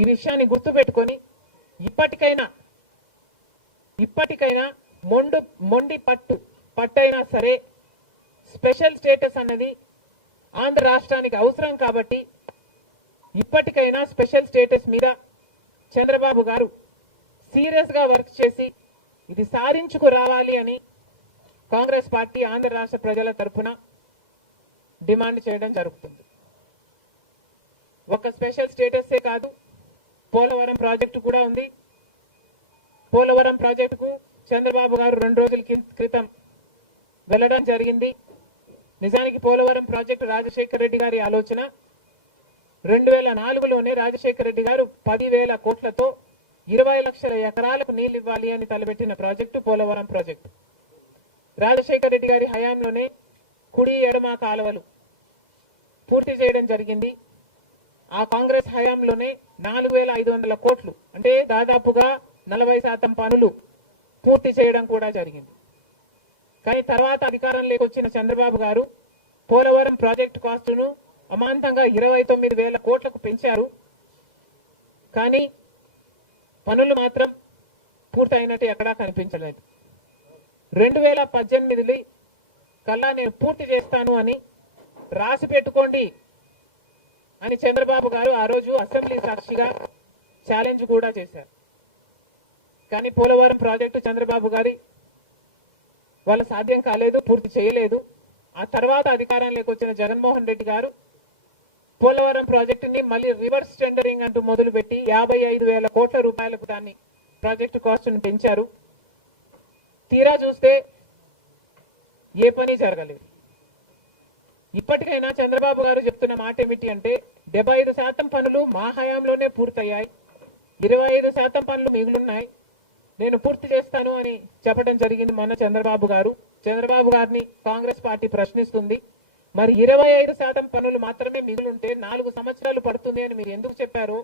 ఈ విషయాన్ని గుర్తుపెట్టుకొని ఇప్పటికైనా మొండి పట్టైనా సరే స్పెషల్ స్టేటస్ అన్నది ఆంధ్ర రాష్ట్రానికి అవసరం కాబట్టి ఇప్పటికైనా స్పెషల్ స్టేటస్ మీద చంద్రబాబు గారు సీరియస్ గా వర్క్ చేసి ఇది సాధించుకు రావాలి అని కాంగ్రెస్ పార్టీ ఆంధ్ర రాష్ట్ర ప్రజల తరఫున డిమాండ్ చేయడం జరుగుతుంది. ఒక స్పెషల్ స్టేటస్ కాదు, పోలవరం ప్రాజెక్టు కూడా ఉంది. పోలవరం ప్రాజెక్టుకు చంద్రబాబు గారు 2 రోజుల క్రితం వెళ్ళడం జరిగింది. నిజానికి పోలవరం ప్రాజెక్టు రాజశేఖర రెడ్డి గారి ఆలోచన. 2004లోనే రాజశేఖర రెడ్డి గారు 10,000 కోట్లతో 20 లక్షల ఎకరాలకు నీళ్లు ఇవ్వాలి అని తలపెట్టిన ప్రాజెక్టు పోలవరం ప్రాజెక్టు. రాజశేఖర రెడ్డి గారి హయాంలోనే కుడి ఎడమ కాలువలు పూర్తి చేయడం జరిగింది. ఆ కాంగ్రెస్ హయాంలోనే 4,500 కోట్లు అంటే దాదాపుగా 40% పనులు పూర్తి చేయడం కూడా జరిగింది. కానీ తర్వాత అధికారంలోకి వచ్చిన చంద్రబాబు గారు పోలవరం ప్రాజెక్టు కాస్టును అమాంతంగా 29,000 కోట్లకు పెంచారు. కానీ పనులు మాత్రం పూర్తయినట్టు ఎక్కడా కనిపించలేదు. 2018 కల్లా నేను పూర్తి చేస్తాను అని రాసి పెట్టుకోండి అని చంద్రబాబు గారు ఆ రోజు అసెంబ్లీ సాక్షిగా ఛాలెంజ్ కూడా చేశారు. కానీ పోలవరం ప్రాజెక్టు చంద్రబాబు గారి వాళ్ళ సాధ్యం కాలేదు, పూర్తి చేయలేదు. ఆ తర్వాత అధికారంలోకి వచ్చిన జగన్మోహన్ రెడ్డి గారు పోలవరం ప్రాజెక్టుని మళ్ళీ రివర్స్ టెండరింగ్ అంటూ మొదలుపెట్టి 55,000 కోట్ల రూపాయలకు దాన్ని ప్రాజెక్టు కాస్ట్ను పెంచారు. తీరా చూస్తే ఏ పని జరగలేదు. ఇప్పటికైనా చంద్రబాబు గారు చెప్తున్న మాట ఏమిటి అంటే 75% పనులు మా హయాంలోనే పూర్తయ్యాయి, 25% పనులు మిగులున్నాయి, నేను పూర్తి చేస్తాను అని చెప్పడం జరిగింది మొన్న చంద్రబాబు గారు. చంద్రబాబు గారిని కాంగ్రెస్ పార్టీ ప్రశ్నిస్తుంది. మరి 25% పనులు మాత్రమే మిగులుంటే 4 సంవత్సరాలు పడుతుంది అని మీరు ఎందుకు చెప్పారో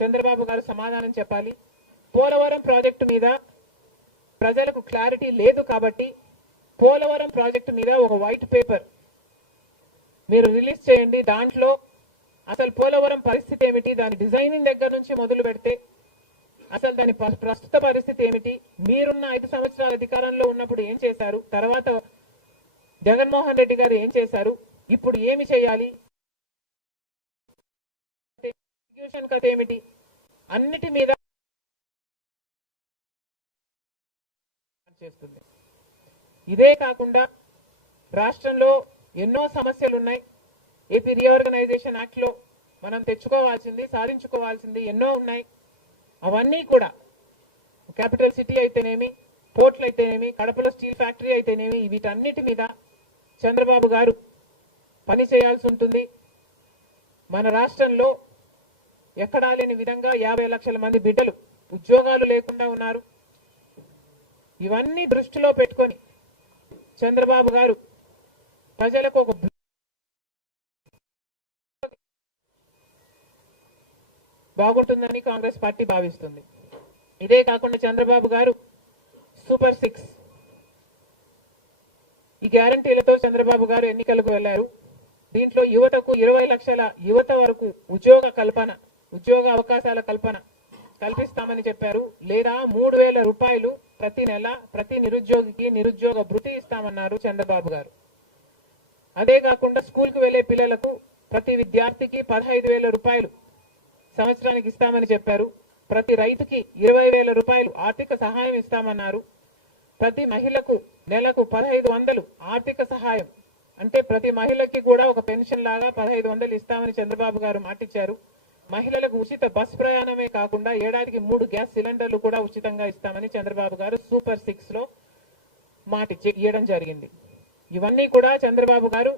చంద్రబాబు గారు సమాధానం చెప్పాలి. పోలవరం ప్రాజెక్టు మీద ప్రజలకు క్లారిటీ లేదు కాబట్టి పోలవరం ప్రాజెక్టు మీద ఒక వైట్ పేపర్ మీరు రిలీజ్ చేయండి. దాంట్లో అసలు పోలవరం పరిస్థితి ఏమిటి, దాని డిజైనింగ్ దగ్గర నుంచి మొదలు పెడితే అసలు దాని ప్రస్తుత పరిస్థితి ఏమిటి, మీరున్న 5 సంవత్సరాల అధికారంలో ఉన్నప్పుడు ఏం చేశారు, తర్వాత జగన్మోహన్ రెడ్డి గారు ఏం చేశారు, ఇప్పుడు ఏమి చేయాలి, ఎగ్జిక్యూషన్ కథ ఏమిటి, అన్నిటి మీద చేస్తుంది. ఇదే కాకుండా రాష్ట్రంలో ఎన్నో సమస్యలు ఉన్నాయి. ఏపీ రీఆర్గనైజేషన్ యాక్ట్ లో మనం తెచ్చుకోవాల్సింది, సాధించుకోవాల్సింది ఎన్నో ఉన్నాయి. అవన్నీ కూడా క్యాపిటల్ సిటీ అయితేనేమి, పోర్ట్లు అయితేనేమి, కడపలో స్టీల్ ఫ్యాక్టరీ అయితేనేమి, వీటన్నిటి మీద చంద్రబాబు గారు పని చేయాల్సి ఉంటుంది. మన రాష్ట్రంలో ఎక్కడా లేని విధంగా 50 లక్షల మంది బిడ్డలు ఉద్యోగాలు లేకుండా ఉన్నారు. ఇవన్నీ దృష్టిలో పెట్టుకొని చంద్రబాబు గారు ప్రజలకు ఒక బాగుంటుందని కాంగ్రెస్ పార్టీ భావిస్తుంది. ఇదే కాకుండా చంద్రబాబు గారు సూపర్ 6 ఈ గ్యారంటీలతో చంద్రబాబు గారు ఎన్నికలకు వెళ్లారు. దీంట్లో యువతకు 20 లక్షల యువత వరకు ఉద్యోగ అవకాశాల కల్పన కల్పిస్తామని చెప్పారు. లేదా 3,000 రూపాయలు ప్రతి నెల ప్రతి నిరుద్యోగికి నిరుద్యోగ భృతి ఇస్తామన్నారు చంద్రబాబు గారు. అదే కాకుండా స్కూల్కు వెళ్లే పిల్లలకు ప్రతి విద్యార్థికి 15,000 రూపాయలు సంవత్సరానికి ఇస్తామని చెప్పారు. ప్రతి రైతుకి 20,000 రూపాయలు ఆర్థిక సహాయం ఇస్తామన్నారు. ప్రతి మహిళకు నెలకు 1,500 ఆర్థిక సహాయం, అంటే ప్రతి మహిళకి కూడా ఒక పెన్షన్ లాగా 1,500 ఇస్తామని చంద్రబాబు గారు మాటిచ్చారు. మహిళలకు ఉచిత బస్ ప్రయాణమే కాకుండా ఏడాదికి 3 గ్యాస్ సిలిండర్లు కూడా ఉచితంగా ఇస్తామని చంద్రబాబు గారు సూపర్ 6 లో ఇవ్వడం జరిగింది. ఇవన్నీ కూడా చంద్రబాబు గారు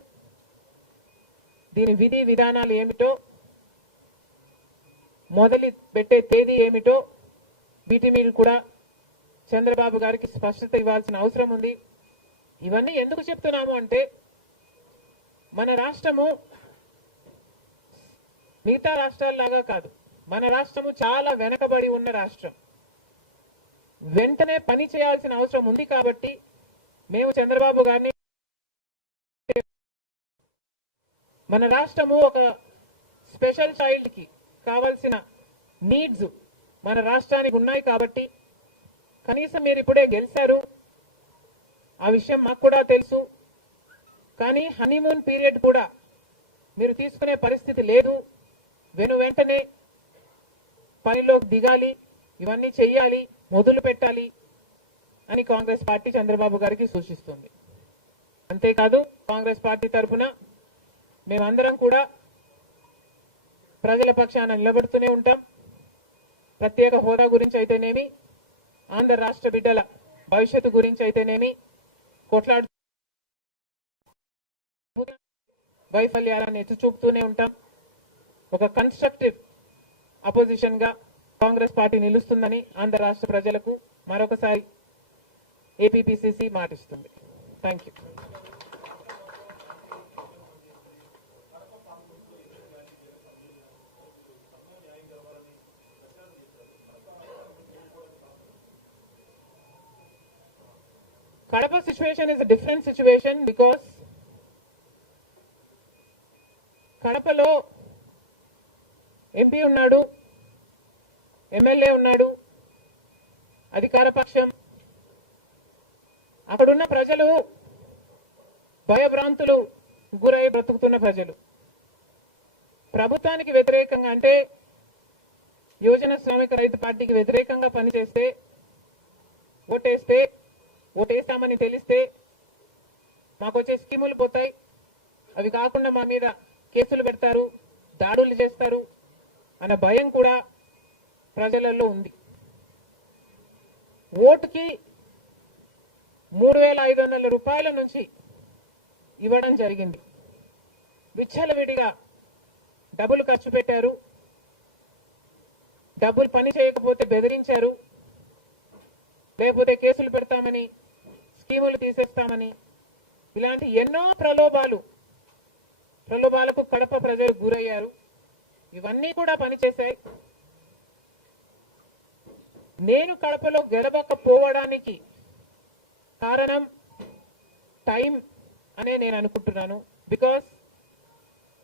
దీని విధి విధానాలు ఏమిటో, మొదలు పెట్టే తేదీ ఏమిటో వీటి మీద కూడా చంద్రబాబు గారికి స్పష్టత ఇవ్వాల్సిన అవసరం ఉంది. ఇవన్నీ ఎందుకు చెప్తున్నాము అంటే మన రాష్ట్రము మిగతా రాష్ట్రాల్లాగా కాదు. మన రాష్ట్రము చాలా వెనకబడి ఉన్న రాష్ట్రం. వెంటనే పని చేయాల్సిన అవసరం ఉంది కాబట్టి మేము చంద్రబాబు గారిని మన రాష్ట్రము ఒక స్పెషల్ చైల్డ్ కి కావాల్సిన నీడ్స్ మన రాష్ట్రానికి ఉన్నాయి కాబట్టి కనీసం మీరు ఇప్పుడే గెలిచారు, ఆ విషయం మాకు కూడా తెలుసు. కానీ హనీమూన్ పీరియడ్ కూడా మీరు తీసుకునే పరిస్థితి లేదు. వెంటనే పనిలోకి దిగాలి, ఇవన్నీ చెయ్యాలి, మొదలు పెట్టాలి అని కాంగ్రెస్ పార్టీ చంద్రబాబు గారికి సూచిస్తుంది. అంతేకాదు కాంగ్రెస్ పార్టీ తరఫున మేమందరం కూడా ప్రజల పక్షాన నిలబడుతూనే ఉంటాం. ప్రత్యేక హోదా గురించి అయితేనేమి, ఆంధ్ర రాష్ట్ర బిడ్డల భవిష్యత్తు గురించి అయితేనేమి కొట్లాడు వైఫల్యాలను ఎత్తి చూపుతూనే ఉంటాం. ఒక కన్స్ట్రక్టివ్ అపోజిషన్ గా కాంగ్రెస్ పార్టీ నిలుస్తుందని ఆంధ్ర రాష్ట్ర ప్రజలకు మరొకసారి ఏపీపీసీసీ మాటిస్తుంది. Thank you. Kadapa situation is a different situation because కడపలో ఎంపీ ఉన్నాడు, ఎమ్మెల్యే ఉన్నాడు, అధికార పక్షం. అక్కడున్న ప్రజలు భయభ్రాంతులు గురై బ్రతుకుతున్న ప్రజలు. ప్రభుత్వానికి వ్యతిరేకంగా అంటే యువజన శ్రామిక రైతు పార్టీకి వ్యతిరేకంగా పనిచేస్తే, ఓటేస్తామని తెలిస్తే మాకు వచ్చే స్కీములు పోతాయి, అవి కాకుండా మా మీద కేసులు పెడతారు, దాడులు చేస్తారు అన్న భయం కూడా ప్రజలలో ఉంది. ఓటుకి 3,500 రూపాయల నుంచి ఇవ్వడం జరిగింది. విచ్చలవిడిగా డబ్బులు ఖర్చు పెట్టారు, డబ్బులు పని చేయకపోతే బెదిరించారు, లేకపోతే కేసులు పెడతామని, స్కీములు తీసేస్తామని, ఇలాంటి ఎన్నో ప్రలోభాలకు కడప ప్రజలు గురయ్యారు. ఇవన్నీ కూడా పనిచేశాయి. నేను కడపలో గెలవకపోవడానికి కారణం టైం అనే నేను అనుకుంటున్నాను. బికాస్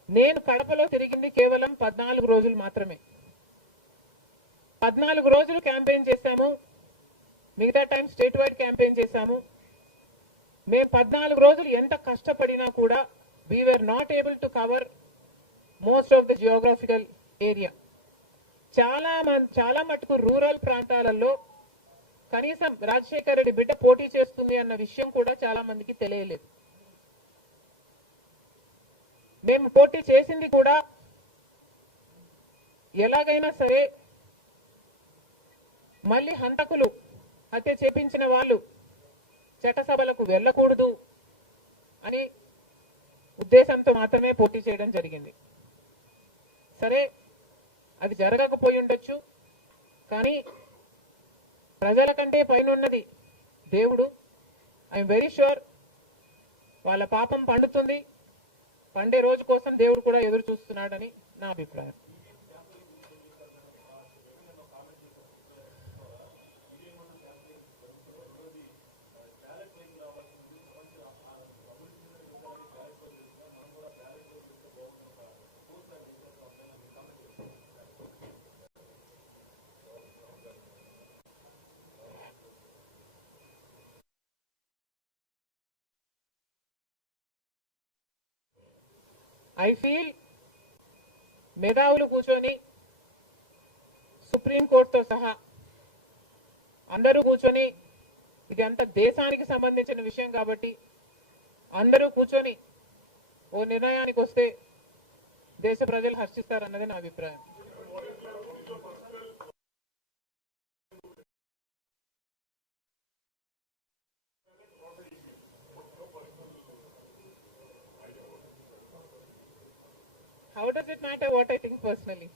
నేను కడపలో తిరిగింది కేవలం 14 రోజులు మాత్రమే. 14 రోజులు క్యాంపెయిన్ చేశాము, మిగతా టైం స్టేట్ వైడ్ క్యాంపెయిన్ చేశాము. మేము 14 రోజులు ఎంత కష్టపడినా కూడా we were not able to cover most of the geographical area. చాలా మటుకు రూరల్ ప్రాంతాలలో కనీసం రాజశేఖర రెడ్డి బిడ్డ పోటీ చేస్తుంది అన్న విషయం కూడా చాలా మందికి తెలియలేదు. మేము పోటీ చేసింది కూడా ఎలాగైనా సరే మళ్ళీ హంతకులు, హత్య చేపించిన వాళ్ళు చట్టసభలకు వెళ్ళకూడదు అని ఉద్దేశంతో మాత్రమే పోటీ చేయడం జరిగింది. సరే, అది జరగకపోయి ఉండొచ్చు, కానీ ప్రజల కంటే పైనున్నది దేవుడు. ఐఎమ్ వెరీ షూర్ వాళ్ళ పాపం పండుతుంది, పండే రోజు కోసం దేవుడు కూడా ఎదురు చూస్తున్నాడని నా అభిప్రాయం. ఐ ఫీల్ మేధావులు కూర్చొని సుప్రీంకోర్టుతో సహా అందరూ కూర్చొని, ఇది అంత దేశానికి సంబంధించిన విషయం కాబట్టి అందరూ కూర్చొని ఓ నిర్ణయానికి వస్తే దేశ ప్రజలు హర్షిస్తారన్నది నా అభిప్రాయం. How does it matter what I think personally?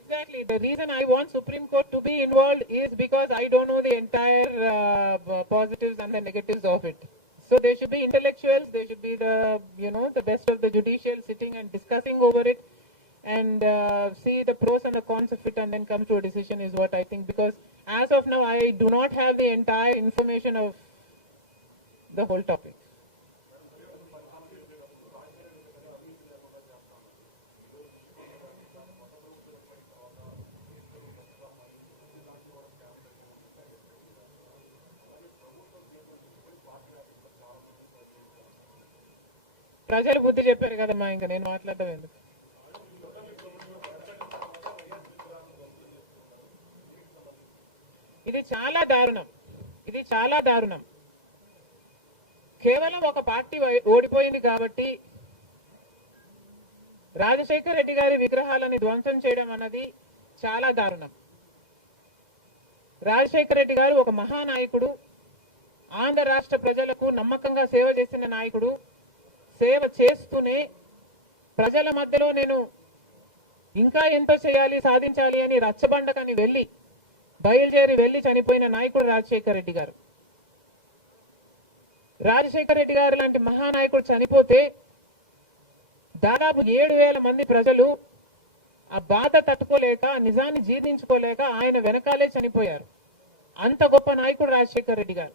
Exactly. The reason I want Supreme Court to be involved is because I don't know the entire positives and the negatives of it. So there should be intellectuals, there should be the best of the judicial sitting and discussing over it and see the pros and the cons of it and then come to a decision is what I think. Because as of now, I do not have the entire information of the whole topic. ప్రజలు బుద్ధి చెప్పారు కదమ్మా, ఇంకా నేను మాట్లాడటం ఎందుకు. ఇది చాలా దారుణం, ఇది చాలా దారుణం. కేవలం ఒక పార్టీ ఓడిపోయింది కాబట్టి రాజశేఖర రెడ్డి గారి విగ్రహాలను ధ్వంసం చేయడం అన్నది చాలా దారుణం. రాజశేఖర రెడ్డి గారు ఒక మహానాయకుడు, ఆంధ్ర రాష్ట్ర ప్రజలకు నమ్మకంగా సేవ చేసిన నాయకుడు. సేవ చేస్తూనే ప్రజల మధ్యలో నేను ఇంకా ఎంతో చేయాలి, సాధించాలి అని రచ్చబండకని బయలుదేరి వెళ్లి చనిపోయిన నాయకుడు రాజశేఖర రెడ్డి గారు. రాజశేఖర రెడ్డి గారు లాంటి మహానాయకుడు చనిపోతే దాదాపు 7,000 మంది ప్రజలు ఆ బాధ తట్టుకోలేక, నిజాన్ని జీర్ణించుకోలేక ఆయన వెనకాలే చనిపోయారు. అంత గొప్ప నాయకుడు రాజశేఖర రెడ్డి గారు.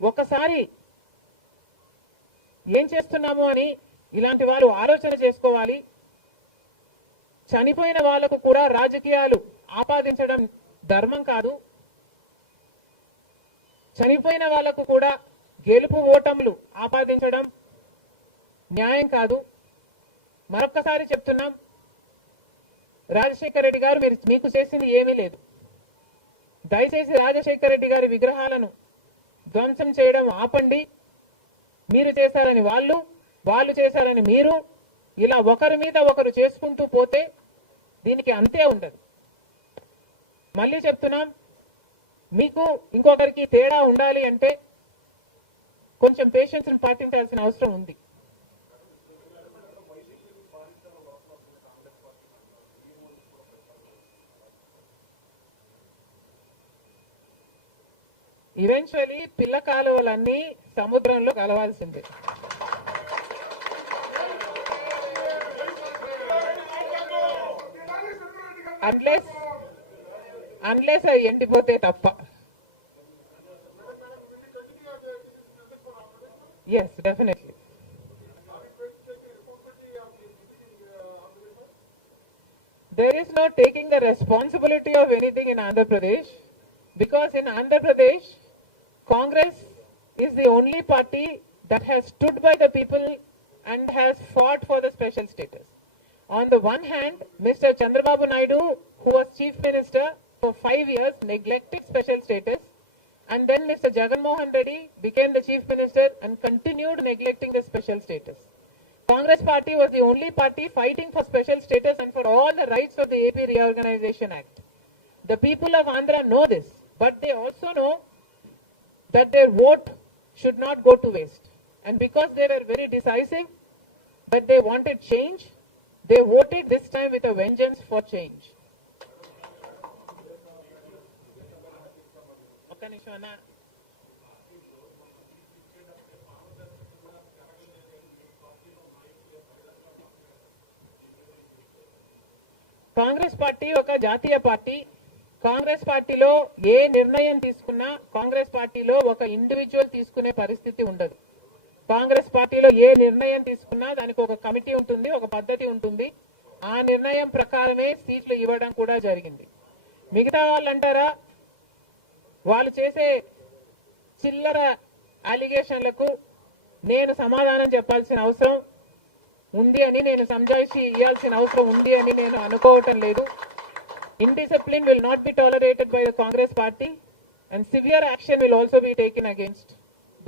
ఒకసారి ఏం చేస్తున్నాము అని ఇలాంటి వారు ఆలోచన చేసుకోవాలి. చనిపోయిన వాళ్లకు కూడా రాజకీయాలు ఆపాదించడం ధర్మం కాదు. చనిపోయిన వాళ్లకు కూడా గెలుపు ఓటములు ఆపాదించడం న్యాయం కాదు. మరొక్కసారి చెప్తున్నాం, రాజశేఖర రెడ్డి గారు మీకు చేసింది ఏమీ లేదు. దయచేసి రాజశేఖర రెడ్డి గారి విగ్రహాలను ధ్వంసం చేయడం ఆపండి. మీరు చేశారని వాళ్ళు చేశారని మీరు, ఇలా ఒకరి మీద ఒకరు చేసుకుంటూ పోతే దీనికి అంతే ఉండదు. మళ్ళీ చెప్తున్నాం, మీకు ఇంకొకరికి తేడా ఉండాలి అంటే కొంచెం పేషెన్స్ పాటించాల్సిన అవసరం ఉంది. ఈవెన్చువలీ పిల్ల కాలువలన్నీ సముద్రంలో కలవాల్సిందే. అన్లెస్ అవి ఎండిపోతే తప్ప. Yes, definitely. There is no taking the responsibility of anything in Andhra Pradesh, because in Andhra Pradesh, Congress is the only party that has stood by the people and has fought for the special status. On the one hand, Mr. Chandrababu Naidu, who was Chief Minister for 5 years, neglected special status, and then Mr. Jagan Mohan Reddy became the Chief Minister and continued neglecting the special status. Congress party was the only party fighting for special status and for all the rights of the AP Reorganization Act. The people of Andhra know this, but they also know that their vote should not go to waste. And because they were very decisive, but they wanted change, they voted this time with a vengeance for change. Congress party ఒక జాతీయ party. Congress పార్టీలో ఏ నిర్ణయం తీసుకున్నా కాంగ్రెస్ పార్టీలో ఒక individual తీసుకునే పరిస్థితి ఉండదు. కాంగ్రెస్ పార్టీలో ఏ నిర్ణయం తీసుకున్నా దానికి ఒక కమిటీ ఉంటుంది, ఒక పద్ధతి ఉంటుంది. ఆ నిర్ణయం ప్రకారమే సీట్లు ఇవ్వడం కూడా జరిగింది. మిగతా వాళ్ళు అంటారా, వాళ్ళు చేసే చిల్లర అలిగేషన్లకు నేను సమాధానం చెప్పాల్సిన అవసరం ఉంది అని, నేను సంజాయిషి ఇవ్వాల్సిన అవసరం ఉంది అని నేను అనుకోవటం లేదు. Indiscipline will not be tolerated by the Congress party, and severe action will also be taken against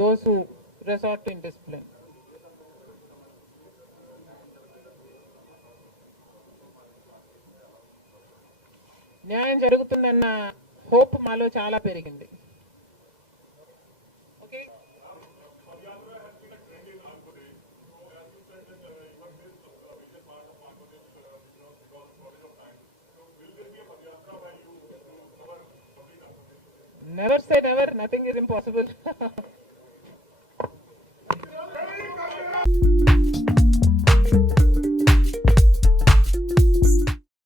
those who resort to indiscipline. న్యాయం జరుగుతుందన్న హోప్ మాలో చాలా పెరిగింది. Never say never, nothing is impossible.